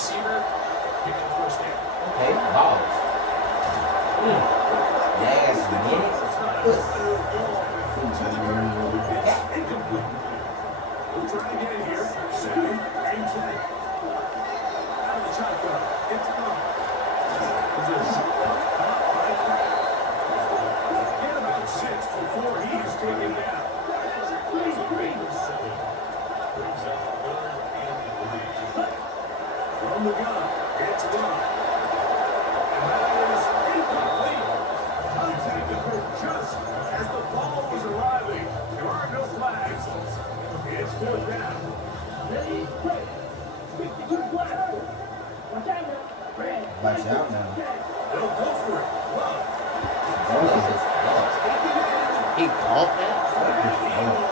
receiver, picking the first down. Okay, balls. Last minute. We'll try again here. 2nd and 10. Out of the shotgun. It's gone. Position. Get about 6 before he is taken down. From the gun. It's gone. And that is incomplete. Contact occurred just as the ball was arriving. There are no flags. It's 4th down. Watch out now. They'll go for it. Love. He caught that?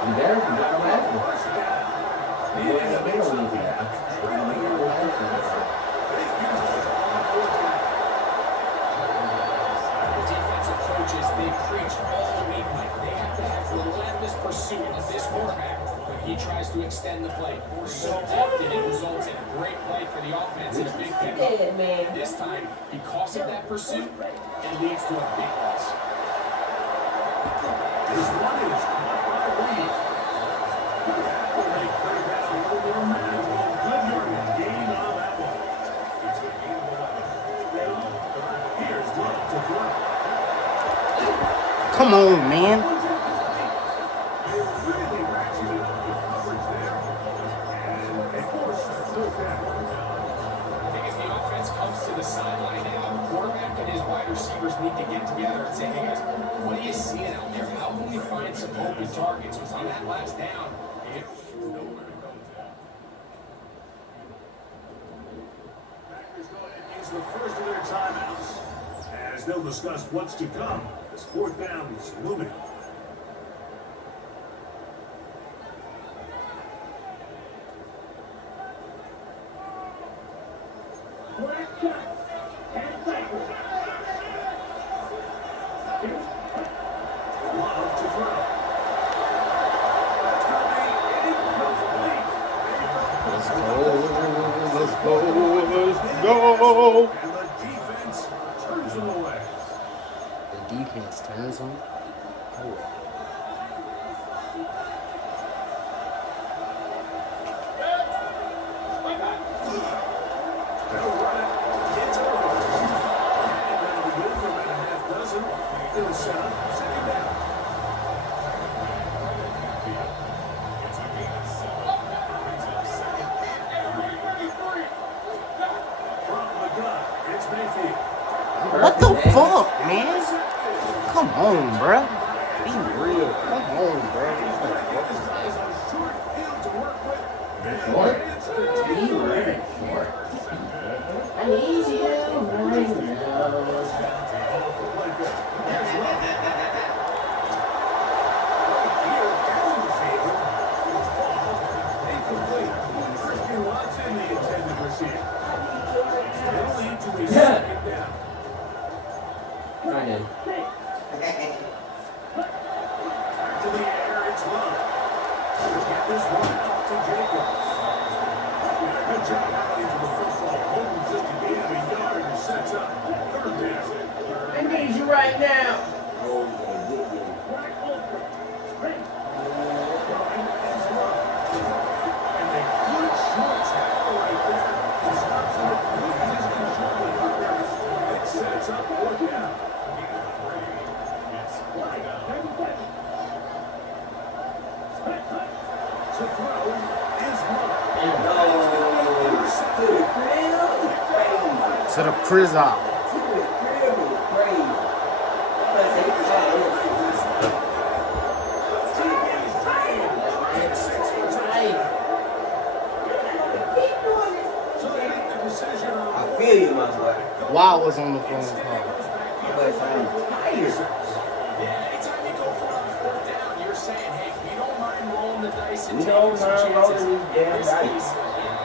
You better be down last one. First down. You're in the middle of that. The defensive coaches, they preach all week like they have to have relentless pursuit of this quarterback when he tries to extend the play. So often it results in a great play for the offense and a big pickup. This time, because of that pursuit, it leads to a big loss. This one is caught by Reed. That will make 3rd down a little more manageable. Good yardage gain on that one. It's a gain of 11. Here's Love to throw. Come on, man. They really ratcheted up the coverage there. And they force 4th down. I think as the offense comes to the sideline now, the quarterback and his wide receivers need to get together and say, hey guys, what are you seeing out there? How can we find some open targets? Because on that last down, Packers go ahead and use the first of their timeouts as they'll discuss what's to come as 4th down is looming. Love to throw. That's going to be incomplete. Let's go. Let's go. Let's go. And the defense turns them away. The defense turns him. They'll run it. It's over. And that'll be good for about a half dozen. They'll set up 2nd down. From the gun, it's Mayfield. What the fuck, man? Come on, bruh. Be real. Come on, bruh. Is a short field to work with. Short? It's the Be running short. I need you right now. Right in. To the air, it's Love. Get this one out to Jacobs. Did a good job rallying to the football. Holding just a gain of a yard and sets up 3rd down. I need you right now. And a good short tackle right there. He stops him with his control. It sets up 4th down. To throw is Love. To the prison. So they make the decision on I feel you, my boy. Wow was on the phone call. But I'm tired. yeah, anytime you go for it on 4th down, you're saying, hey, we don't mind rolling the dice and We taking don't some mind chances. rolling these damn This dice. piece, it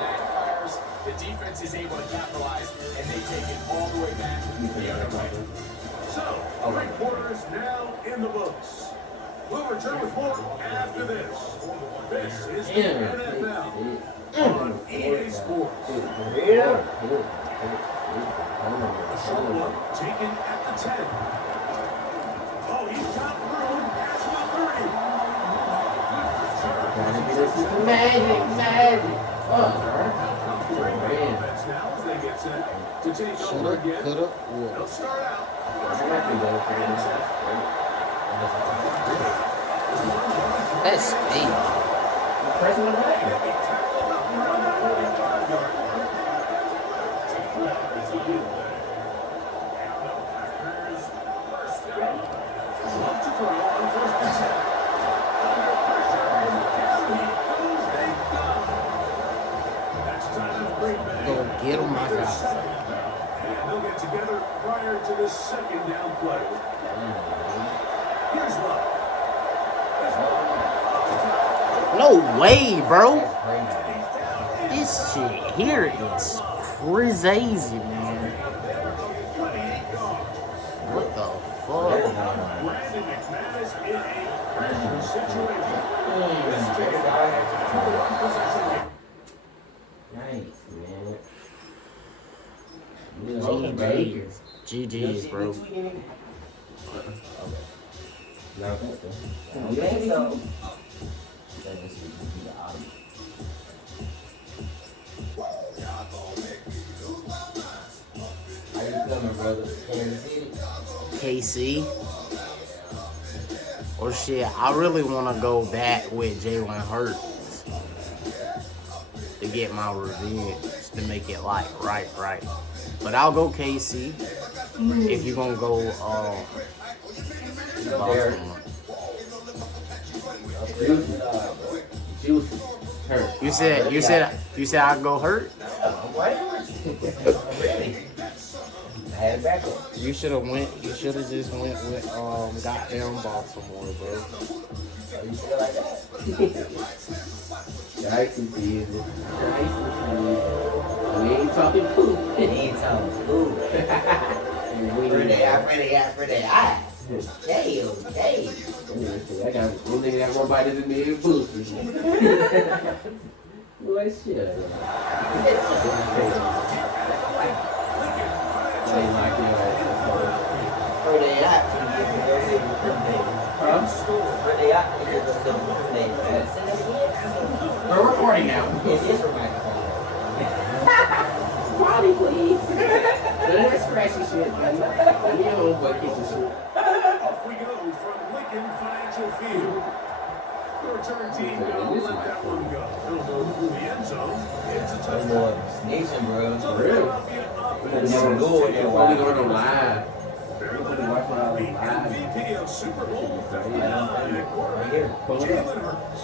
backfires. The defense is able to capitalize, and they take it all the way back the other way. So, 3 quarters now in the books. We'll return with more after this. This is the NFL on EA Sports. scores. Yeah. A short look taken at the 10. Oh, he's got through at the 30. Magic. Oh, Great offense now as they get set to take over again. Coulda, They'll start out. That's fake. pressing the button. Go get him, my guy. And they'll get together prior to the second down play. Here's Love. No way, bro. This shit here is crazy, man. What the fuck? Brandon McManus in a pressure situation. This takes one possession. Nice, man. GG's, bro. You think so? How you coming, brother? Kansas City? KC. Or shit, I really want to go back with Jalen Hurts to get my revenge, to make it like right. But I'll go KC if you're gonna go Baltimore. Juicy. Hurt. You said I'd go Hurt. I'm ready. I had it back up. You should have just went with goddamn Baltimore, bro. Oh, you feel like that? Nice and easy. Nice and easy. We ain't talking poop. We ain't talking poop. Friday. Okay. I got one nigga that run by this in me and booty. What shit? We're recording now. It is for microphone. Quality, please. None of that scratchy shit, man. Leave me alone, but get your shit. Off we go from Lincoln Financial Field. The return team gonna let that one go. It'll go through the end zone. It's a touchdown. Sneezing, bro. For real. Never go in there. Only going on live. MVP of Super Bowl 59 Right here. Jalen Hurts.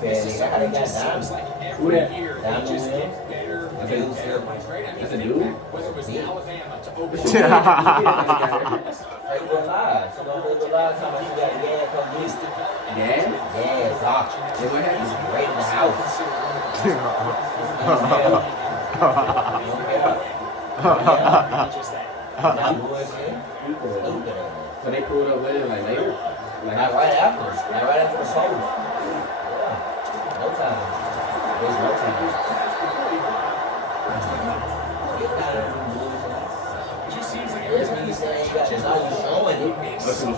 This is something that just seems like every year they just get better and better. Like, right? I mean, think back, whether it was Alabama to Oklahoma. Facebook Live. Someone Facebook Live talking about you got Dad come use. Dad? Yeah, Doc. He's right in the house. So they pulled up with it like later? Not right after. Not right after the post. Yeah. No time. There's no time. It just seems like every time this guy touches the ball, it makes Yeah.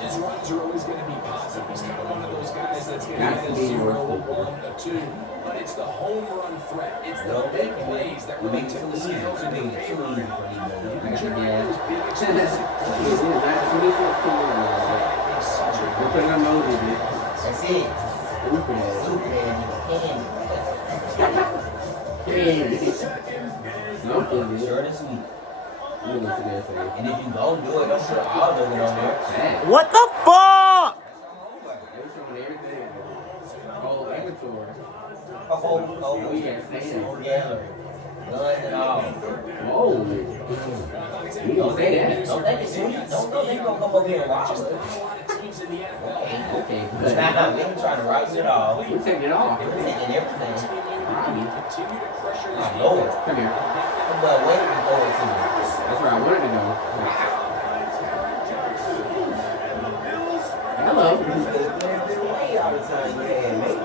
his runs are always going to be positive. He's kind of one of those guys that's going to get a 0, a 1, a 2. But it's the home run threat. It's the big plays that really tip the scales in your favor. You can generate those big explosive plays. That's it. Short and sweet. And if you don't do it, I'm sure I'll do it on there. What the fuck? Oh, yeah. Gallery. Guns and all. Don't think they gonna come over here and rob us. Just a lot of teams in the NFL. Okay, but nah, they ain't trying to rob it all. We taking it off. They were taking everything. Continue to pressure this I know it. Come here. But wait to go to me. That's where I wanted to go. Hello. Way all the time, yeah, mate.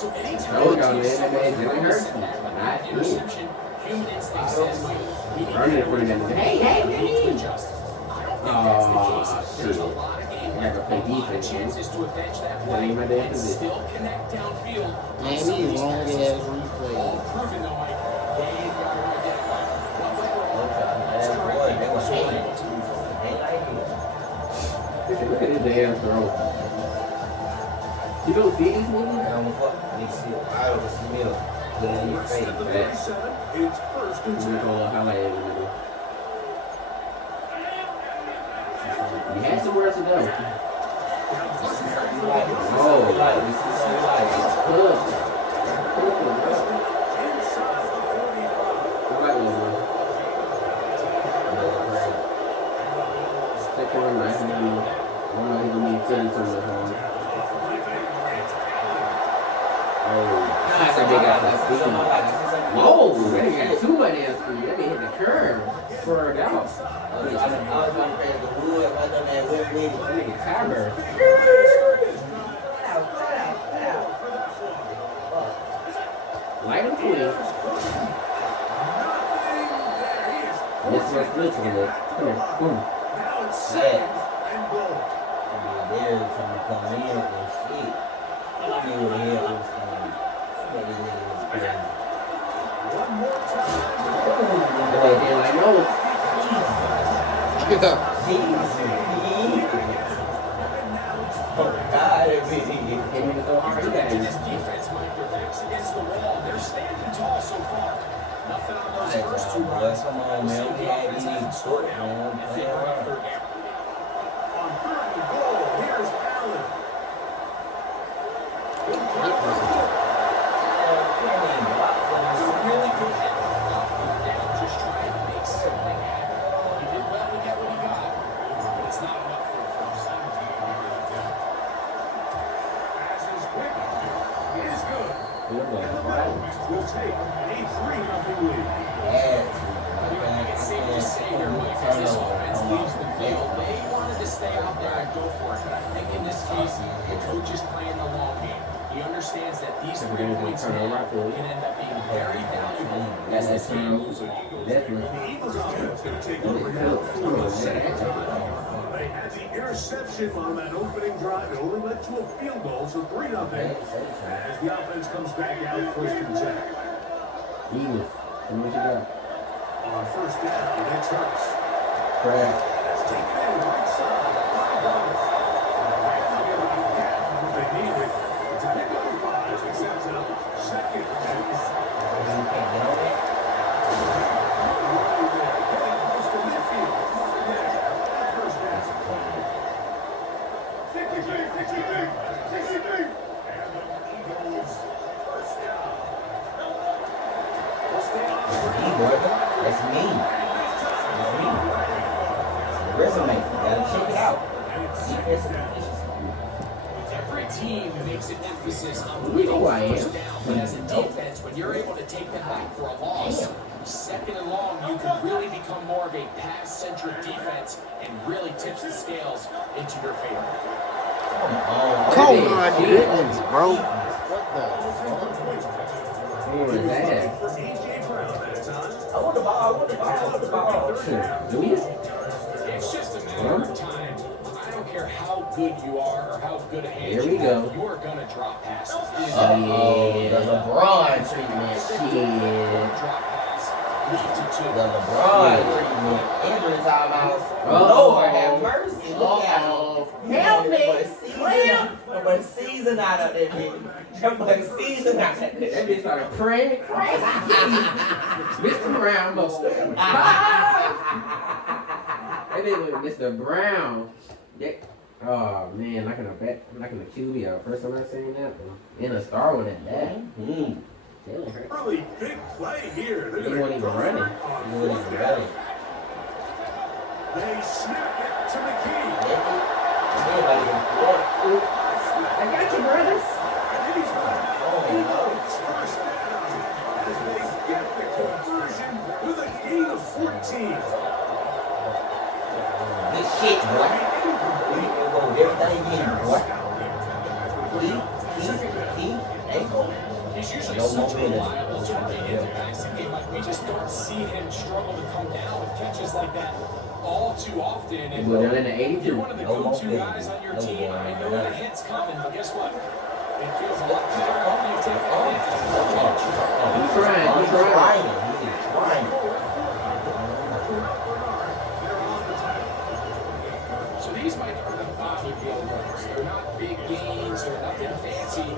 So anytime Told a y'all, team man, that man suffers Jalen from Hurts. that interception, human instinct says, Mike, we need Running to for them. Hey, we need to adjust. I don't think that's the case. There's a shit. lot of game I gotta left, play a lot of defense, man. chances to avenge that That play ain't my damn and position. still connect downfield. Man, Some of these these long passes ass all replays. proven though, Mike. They've got to identify what went wrong. That's Let's correct boy, it. they was So we're hating. able to move forward. They like it. Look at his damn throw. You don't see these movies? Now, fuck, they see Iowa Smith. Put it in your face. At the 37, it's first and We're 10. gonna highlight it in the middle. You had somewhere to go. This is something like it. This is Oh, something like it. This is something like it. Cook. Inside the 45. Right one, bro. Take one nice and easy. I don't know if he can be telling too much on. Oh, that's a big ass This is something speed. like it. This is something Whoa, that nigga got too much damn speed. That nigga hit the curve. Swerved out. I was trying to pay the wood, but the man went with it. That nigga timer. Light him clean. This is good to the come here. Boom. Now it's Set. second and goal. They're trying to come in and shit. I knew what the hell was coming. But these niggas was crazy. One more time. Boy, then I know. Oh, God, everything. Hit him so hard. He got To him. this defense, Mike, their backs against the wall. They're standing tall so far. Nothing on those first two runs. Come on, We'll see man. if We the ain't offense need hasn't scored foot, now man. and Play think we're on around. third down. On third and goal, here's Allen. It's a really good effort. Not third down, just trying to make something happen. He did well to get what he got, but it's not enough for a first. Pass is quick. It is good. Good one. Will take a 3-0 lead. It's safe to say here, Mike, as this offense leaves the field, they wanted to stay out there and go for it. But I think in this case, the coach is playing the long game. He understands that these 3 points now can end up being very valuable as this game moves on. Definitely. The Eagles offense going to take over now for the second time. They had the interception on that opening drive. It only led to a field goal, so 3-0. As the offense comes back out first and 10. Eagles. How much you got? On first down, it's Hurts. Crab. That's taken in right side by Dallas. Back to the other gap what they needed. It's a big number 5. It sends out second and running there. Getting close to midfield. There. First down. 63. And the Eagles first down. We'll stay on That's me. That's me. Resume. Gotta check it out. Defensive efficiency. Every team makes an emphasis on You winning know I am. first down, but as a defense, when you're able to take them back for a loss, second and long, you can really become more of a pass-centric defense and really tips the scales into your favor. Oh my goodness, bro. What the fuck? Who was that? for A.J. Brown that time. I want the ball. Shit. Do you? It's just a matter of time. I don't care how good you are or how good a hand Here you we have, go. you are going to drop passes. It is The LeBron treatment. a Shit. drop pass. Lead to two. The LeBron treatment. Injury timeout. Oh. Lord have mercy. Look at him. Help me. But season out of that bitch. But season out of that That bitch. bitch started praying. Mr. Rambo. That nigga was Mr. Brown. Yeah. Oh man, not gonna kill me out. First time I seen that one. In a Star Wars at that. Jalen Hurts. Really big play here. They're He gonna wasn't even go running. on He wasn't fourth even down. ready. They snap it to McKee. I got you, brother. And he's got Eagles first down as they get the conversion with a gain of 14. Good shit, boy. We can go everything in, boy. We He's usually No such a mobility. reliable target in the passing game. Like, we just don't see him struggle to come down with catches like that all too often. And Well, they're in the you're 82. one of the No go-to mobility. guys on your No team. going I on know that. the hit's coming, but guess what? It feels a lot better when you take that hit. He's trying. He's trying. He's trying. So these might are the body builders. They're not big gains or nothing fancy,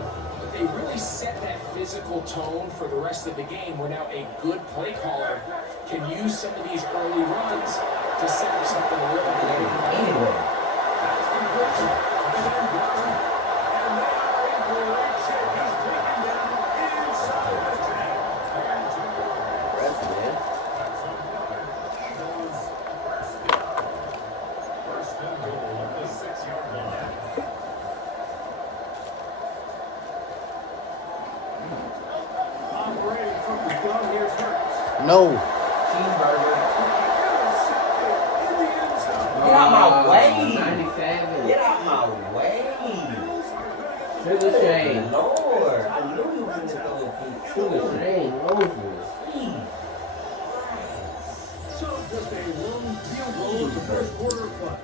but they really set that physical tone for the rest of the game where now a good play caller can use some of these early runs to set up something a little bit later. Anyway. That's completion. And then got him. And they are in great shape. He's taken down inside the 10. Rest, man. First and goal on the 6-yard line. Operating from the gun, here's Hurts. No. Cheeseburger. Intercepted in the end zone. Get out my way. 97. Get out my way. Sugar Shane. Lord. I knew you were going to throw it. Sugar Shane. Moses. So just a lone field goal in the first quarter of play.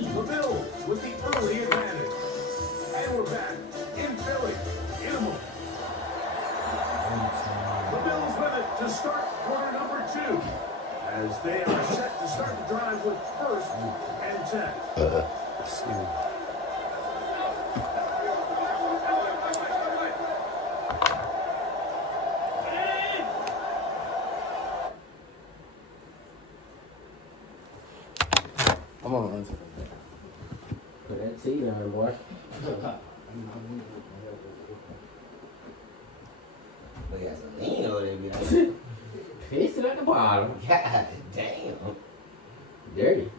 The Bills with the early advantage. And we're back in Philly in a moment. The Bills with it to start quarter number 2. As they are set to start the drive with first and 10. Excuse me. Come on, Lindsay. Put that T on, boy. Look at some lean over there. Be like, Piss it at the bottom. God damn. Dirty.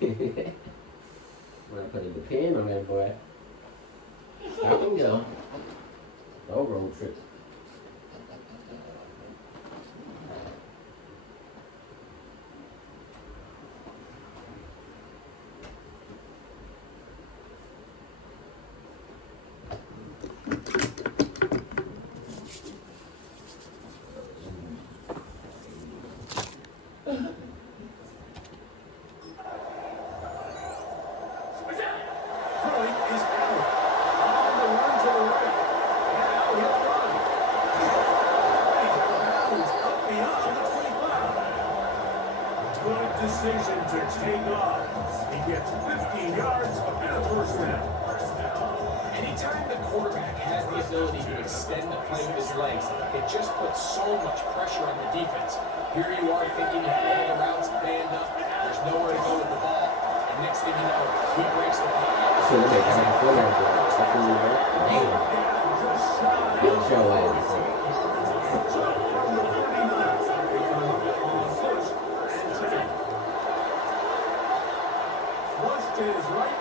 When I put a depend on that boy. Stop and go. No road trip. Throwing is Allen. On the run to the right. Now he'll run. He's up beyond the 25. Good decision to take off. He gets 15 yards and a first down. Anytime the quarterback has the ability to extend the play with his legs, it just puts so much pressure on the defense. Here you are thinking you have all the routes planned up, there's nowhere to go with the ball, and next thing you know, he breaks the pocket. So they got a full there, boy. That's what you want. Just shy. Get your ass. From the 49. First and 10. Flushed to his right.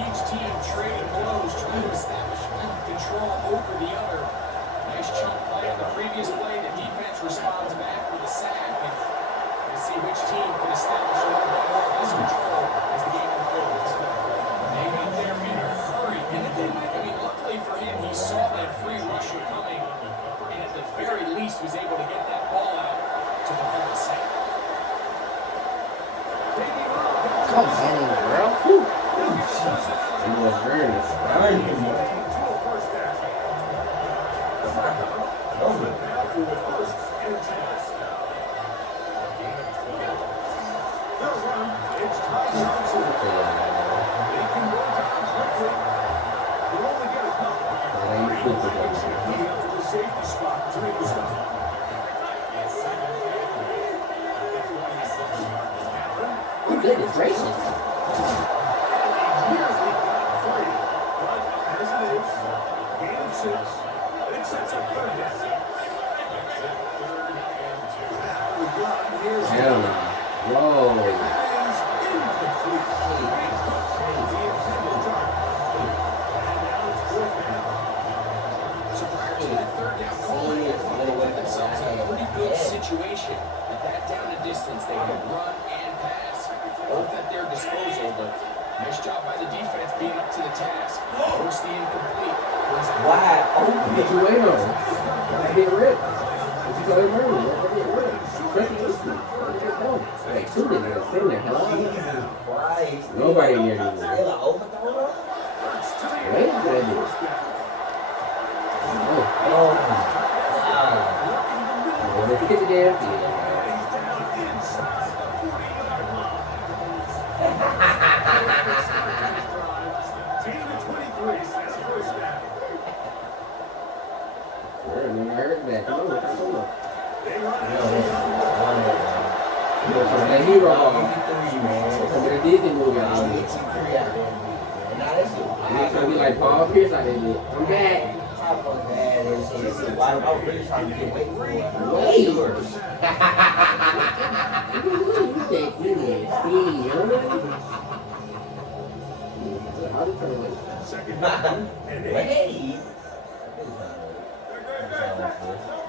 Each team trading blows, trying to establish control over the other. Nice chunk play on the previous play. The defense responds back with a sack. And we'll see which team can establish a little bit more of this control as the game unfolds. They got there in a hurry. And it didn't, I mean, luckily for him, he saw that free rusher coming. And at the very least was able to get that ball out to prevent the sack. Come on, bro. He was earnest. Burn him. Safety spot to make the stop. Goodness gracious. Nearly got free, but as it is, gain of 6, it sets up third down. Now we've got here's Hell no. Whoa. Remains incomplete. The intended target. And now it's fourth down. to the third down goal line. They put themselves in a pretty good situation. At that down and distance, they can run and pass, both at their disposal, but nice job by the defense being up to the task. Force the incomplete. Wide What you open. waiting on? That get ripped. What you told him earlier? That get ripped. Trust the issue. Let it get done. Like two niggas sitting there. Hello? Jesus Christ. Nobody near you. Still an overthrow? Wait for that dude. Oh, Oh my God. well, they kick the damn field. Gain of 23. That's a first down. I heard that. Come on, come on. They run Yo, it. You know, some of that hero ball. 53, man. Some of the Disney movie. I'll I'm get you 3 out there, man. Now that shit. trying to be like Paul Pierce out there. I'm back. Pop on that and shit. Why I'm really trying to get away from it. Wait. Yours. You think you is Stevie Young? How do you turn away? Second down. And 8. Wait.